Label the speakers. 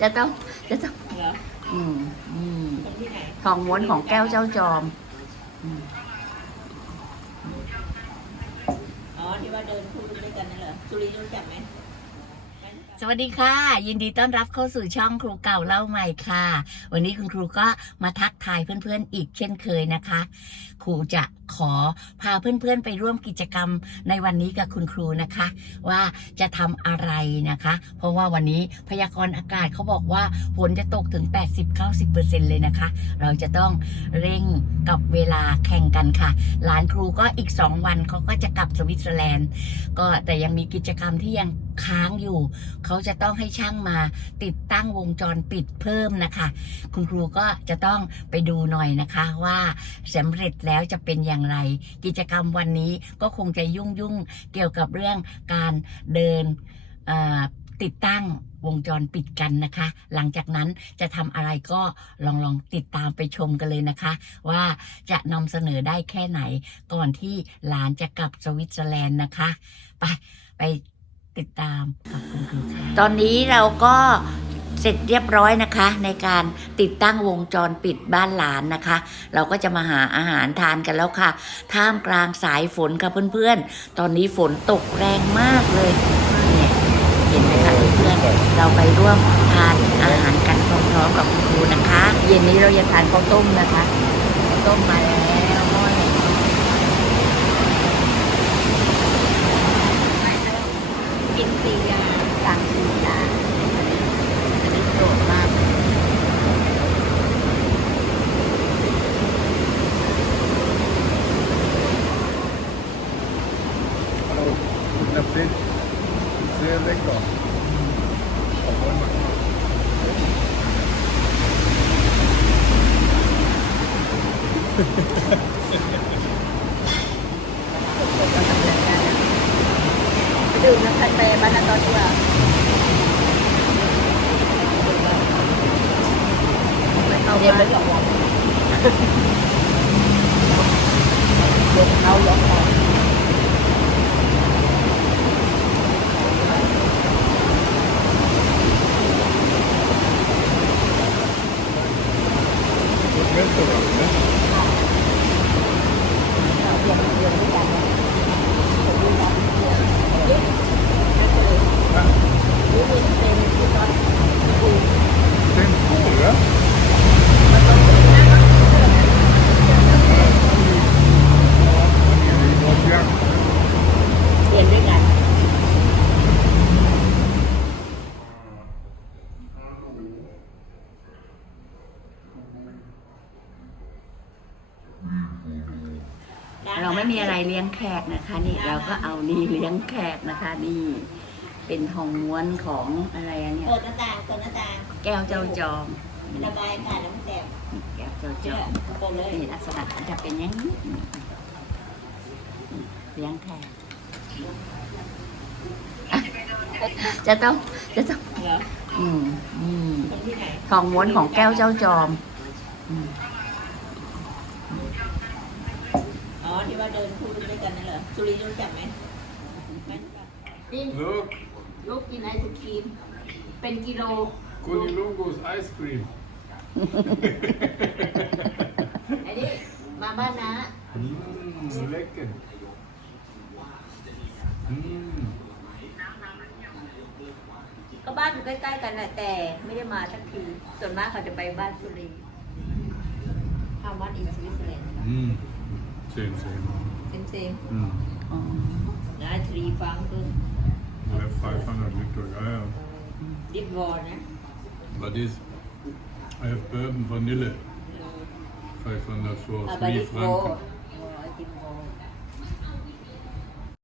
Speaker 1: จะต้องจะต้อง
Speaker 2: อื
Speaker 1: มอืม
Speaker 2: ท
Speaker 1: องม้วนของแก้วเจ้าจอมอ๋
Speaker 2: อที่ว่าเดินคู่ด้วยกันนั่นเหรอสุรินทร์รู้จักไหม
Speaker 1: สวัสดีค่ะ ยินดีต้อนรับเข้าสู่ช่องครูเก่าเล่าใหม่ค่ะ วันนี้คุณครูก็มาทักทายเพื่อนๆอีกเช่นเคยนะคะ ครูจะขอพาเพื่อนๆไปร่วมกิจกรรมในวันนี้กับคุณครูนะคะ ว่าจะทำอะไรนะคะ เพราะว่าวันนี้พยากรณ์อากาศเขาบอกว่าฝนจะตกถึง 80-90%เลยนะคะ เราจะต้องเร่ง กับเวลาแข่งกันค่ะ หลานครูก็อีก 2 วันเขาก็จะกลับสวิตเซอร์แลนด์ ก็แต่ยังมีกิจกรรมที่ยังค้างอยู่ เขาจะต้องให้ช่างมาติดตั้งวงจรปิดเพิ่มนะคะ คุณครูก็จะต้องไปดูหน่อยนะคะว่าสำเร็จแล้วจะเป็นอย่างไร กิจกรรมวันนี้ก็คงจะยุ่งยุ่งเกี่ยวกับเรื่องการเดินอ่อ ติดตั้งวงจรปิดกันนะคะ หลังจากนั้นจะทำอะไรก็ลองลองติดตามไปชมกันเลยนะคะ ว่าจะนำเสนอได้แค่ไหน ก่อนที่หลานจะกลับสวิตเซอร์แลนด์นะคะ ไปไปติดตามกับคุณครูค่ะตอนนี้เราก็เสร็จเรียบร้อยนะคะ ในการติดตั้งวงจรปิดบ้านหลานนะคะ เราก็จะมาหาอาหารทานกันแล้วค่ะ ท่ามกลางสายฝนค่ะเพื่อนๆ ตอนนี้ฝนตกแรงมากเลยเนี่ยเห็นไหมคะเพื่อนๆ เราไปร่วมทานอาหารกันพร้อมๆกับคุณครูนะคะ เย็นนี้เราจะทานข้าวต้มนะคะข้าวต้มมาแล้วหม้อใหญ่กินสี่อย่างสั่งสี่อย่างอันนี้โดดมาก
Speaker 3: Hallo, guten Appetit. Sehr lecker. Obwohl man-
Speaker 1: ดื่มน้ำคันเตบ้านนาตอนตัวไม่เข้าเย็นไปสองวันยกเขายกออก
Speaker 3: Gut Restaurant, ne? เป็นคู่เหรออันนี้มีรถยักษ์
Speaker 1: เรียนด้วยกัน เรา ไม่มีอะไรเลี้ยงแขกนะคะนี่เราก็เอานี่เลี้ยงแขกนะคะ นี่ เป็นทองม้วนของอะไรอะเนี่ย
Speaker 2: เปิดหน้าต่างเปิดหน้าต่าง
Speaker 1: แก้วเจ้าจอม
Speaker 2: ระบายอากาศแล้วมันแดด
Speaker 1: แก้วเจ้าจ
Speaker 2: เชื่อ
Speaker 1: อม
Speaker 2: เปิดเลย
Speaker 1: นี่ลักษณะมันจะเป็นอย่างนี้เลี้ยงแขกอะจะต้องจะต้อง
Speaker 2: เหรอ
Speaker 1: อืมอืม
Speaker 2: คนที่ไหน
Speaker 1: ทองม้วนของแก้วเจ้าจอมอืม
Speaker 2: อ๋อ ที่ว่าเดินคู่ด้วยกันนั่นเหรอสุรินทร์รู้จักไหมไม่รู้จัก
Speaker 3: Look,
Speaker 1: ลูกกินไอศครีม เป็นกิโล
Speaker 3: Kunilungus Ice Cream.
Speaker 1: ไอ้นี่มาบ้านนะ
Speaker 3: Mm, lecker. Mm.
Speaker 1: ก็บ้านอยู่ใกล้ๆกันแหละแต่ไม่ได้มาสักที ส่วนมากเขาจะไปบ้านสุรีทำบ้านอินสวิตเซอร์แลนด์
Speaker 3: Mm. Same, same.
Speaker 2: เซมเซม
Speaker 3: Mm.
Speaker 2: นะทรีฟังคือ
Speaker 3: We have 500 liter, ja, ja.
Speaker 2: ดิบวอร์นะ
Speaker 3: But this, I have bourbon vanille. 500 for
Speaker 2: อาบาดิ
Speaker 3: 3
Speaker 2: โ